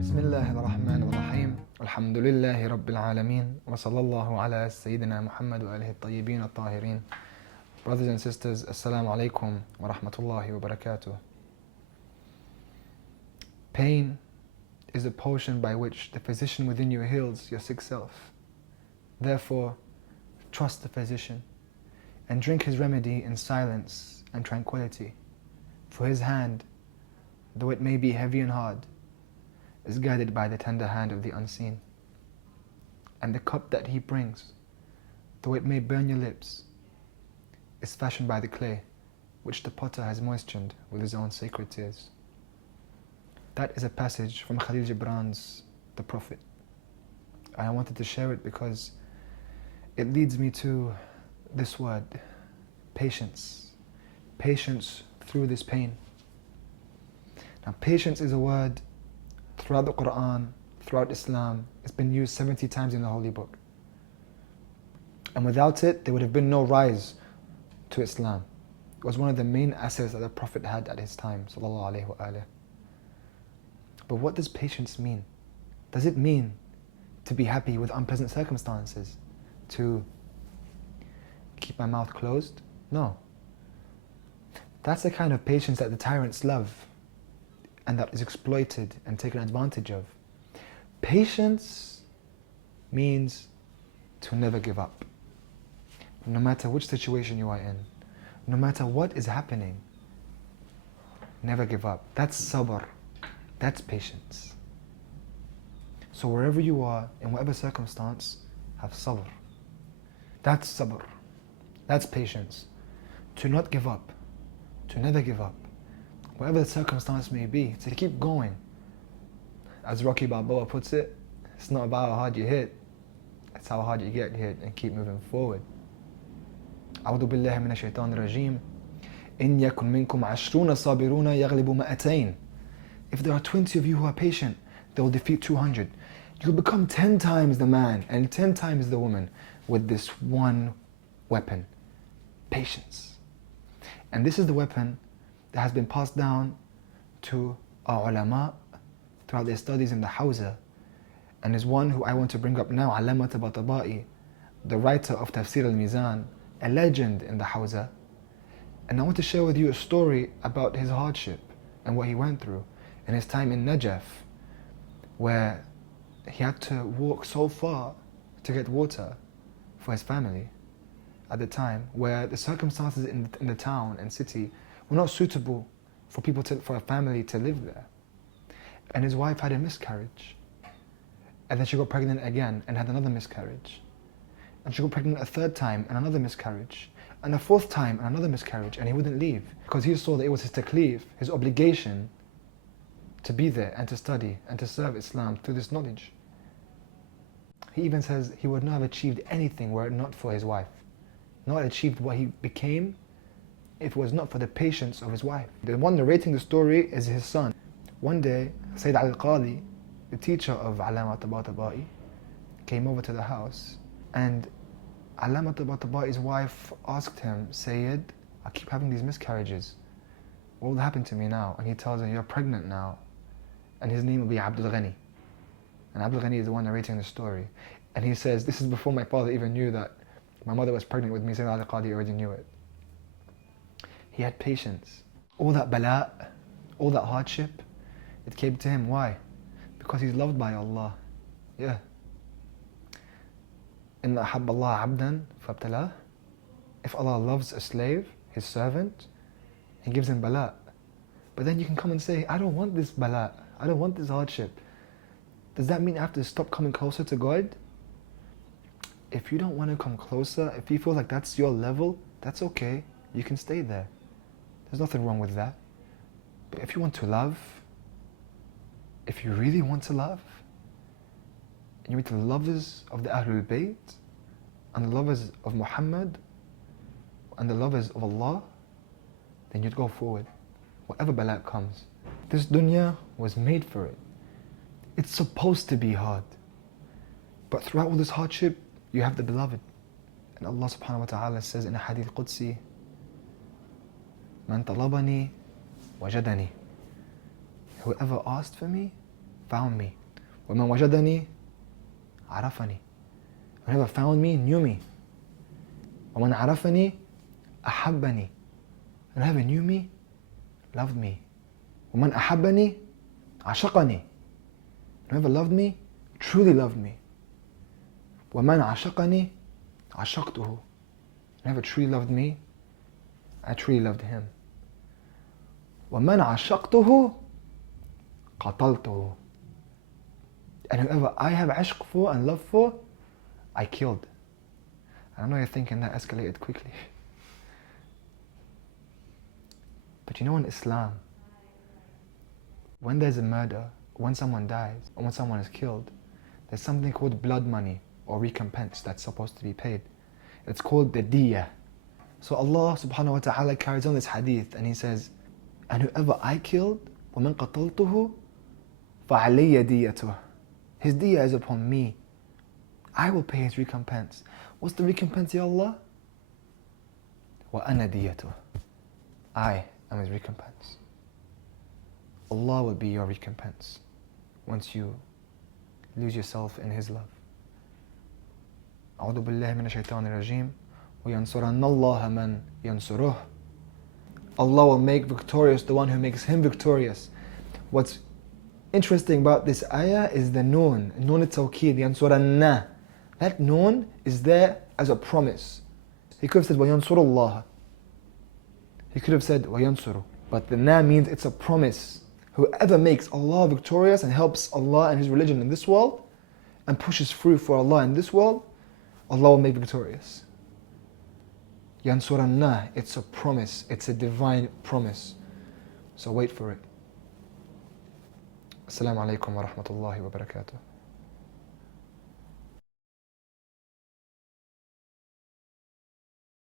Bismillahirrahmanirrahim. Alhamdulillahi Rabbil Alameen. Wa sallallahu ala Sayyidina Muhammad wa alihi at-tayyibin at-tahirin. Brothers and sisters, Assalamu alaikum wa rahmatullahi wa barakatuh. Pain is a potion by which the physician within you heals your sick self. Therefore, trust the physician and drink his remedy in silence and tranquility. For his hand, though it may be heavy and hard, is guided by the tender hand of the unseen. And the cup that he brings, though it may burn your lips, is fashioned by the clay, which the potter has moistened with his own sacred tears. That is a passage from Khalil Gibran's The Prophet. And I wanted to share it because it leads me to this word, patience. Patience through this pain. Now, patience is a word throughout the Quran, throughout Islam. It's been used 70 times in the Holy Book. And without it, there would have been no rise to Islam. It was one of the main assets that the Prophet had at his time, sallallahu alaihi wasallam. But what does patience mean? Does it mean to be happy with unpleasant circumstances? To keep my mouth closed? No. That's the kind of patience that the tyrants love and that is exploited and taken advantage of. Patience means to never give up. No matter which situation you are in, no matter what is happening, never give up. That's sabr. That's patience. So wherever you are, in whatever circumstance, have sabr. That's sabr. That's patience. To not give up. To never give up. Whatever the circumstance may be, to keep going. As Rocky Balboa puts it, it's not about how hard you hit, it's how hard you get hit and keep moving forward. أعوذ بالله من الشيطان الرجيم. إن يكن منكم 20 صابرون يغلبوا 200. If there are 20 of you who are patient, they will defeat 200. You'll become 10 times the man and 10 times the woman with this one weapon, patience. And this is the weapon that has been passed down to our ulama throughout their studies in the Hawza, and is one who I want to bring up now, Allama Tabatabai, the writer of Tafsir al-Mizan, a legend in the Hawza. And I want to share with you a story about his hardship and what he went through in his time in Najaf, where he had to walk so far to get water for his family at the time, where the circumstances in the town and city were not suitable for a family to live there. And his wife had a miscarriage. And then she got pregnant again and had another miscarriage. And she got pregnant a third time and another miscarriage. And a fourth time and another miscarriage. And he wouldn't leave because he saw that it was his taklif, his obligation, to be there and to study and to serve Islam through this knowledge. He even says he would not have achieved anything were it not for his wife. Not achieved what he became if it was not for the patience of his wife. The one narrating the story is his son. One day, Sayyid al-Qadi, the teacher of Allama Tabatabai, came over to the house, and Allama Tabatabai's wife asked him, Sayyid, I keep having these miscarriages. What will happen to me now? And he tells her, you're pregnant now. And his name will be Abdul Ghani. And Abdul Ghani is the one narrating the story. And he says, this is before my father even knew that my mother was pregnant with me. Sayyid al-Qadi already knew it. He had patience. All that bala, all that hardship, it came to him. Why? Because he's loved by Allah. Yeah. إِنَّ أَحَبَّ اللَّهَ عَبْدًا فَابْتَلَاهُ. If Allah loves a slave, His servant, He gives him bala. But then you can come and say, I don't want this bala. I don't want this hardship. Does that mean I have to stop coming closer to God? If you don't want to come closer, if you feel like that's your level, that's okay. You can stay there. There's nothing wrong with that. But if you want to love, if you really want to love, and you meet the lovers of the Ahlul Bayt, and the lovers of Muhammad, and the lovers of Allah, then you'd go forward, whatever bala comes. This dunya was made for it. It's supposed to be hard. But throughout all this hardship, you have the beloved. And Allah subhanahu wa ta'ala says in a hadith Qudsi, Man talabani wajadani. Whoever asked for me, found me. وَمَنْ وَجَدَنِي عَرَفَنِي. Whoever found me, knew me. وَمَنْ عَرَفَنِي أَحَبَّنِي. And whoever knew me, loved me. وَمَنْ أَحَبَّنِي عَشَقَنِي. Whoever loved me, truly loved me. وَمَنْ عَشَقَنِي عَشَقْتُهُ. Whoever truly loved me, I truly loved him. وَمَنْ عَشَقْتُهُ قَتَلْتُهُ. And whoever I have ishq for and love for, I killed. I know you're thinking that escalated quickly. But you know, in Islam, when there's a murder, when someone dies, or when someone is killed, there's something called blood money or recompense that's supposed to be paid. It's called the diya. So Allah subhanahu wa ta'ala carries on this hadith and He says, and whoever I killed, وَمَنْ قَتَلْتُهُ فَعَلَيَّ دِيَّتُهُ. His diya is upon me. I will pay his recompense. What's the recompense, Ya Allah? وَأَنَا دِيَّتُهُ. I am his recompense. Allah will be your recompense once you lose yourself in His love. أعوذ بالله من الشيطان الرجيم وَيَنْصُرَنَّ اللَّهَ مَنْ يَنْصُرُهُ. Allah will make victorious the one who makes him victorious. What's interesting about this ayah is the noon al-tawkeed, يَنْصُرَنَّ. That noon is there as a promise. He could have said وَيَنْصُرُ اللَّهَ. He could have said وَيَنْصُرُ. But the na means it's a promise. Whoever makes Allah victorious and helps Allah and His religion in this world and pushes through for Allah in this world, Allah will make victorious. Yansuranna, it's a promise, it's a divine promise. So wait for it. Assalamu alaikum wa rahmatullahi wa barakatuh.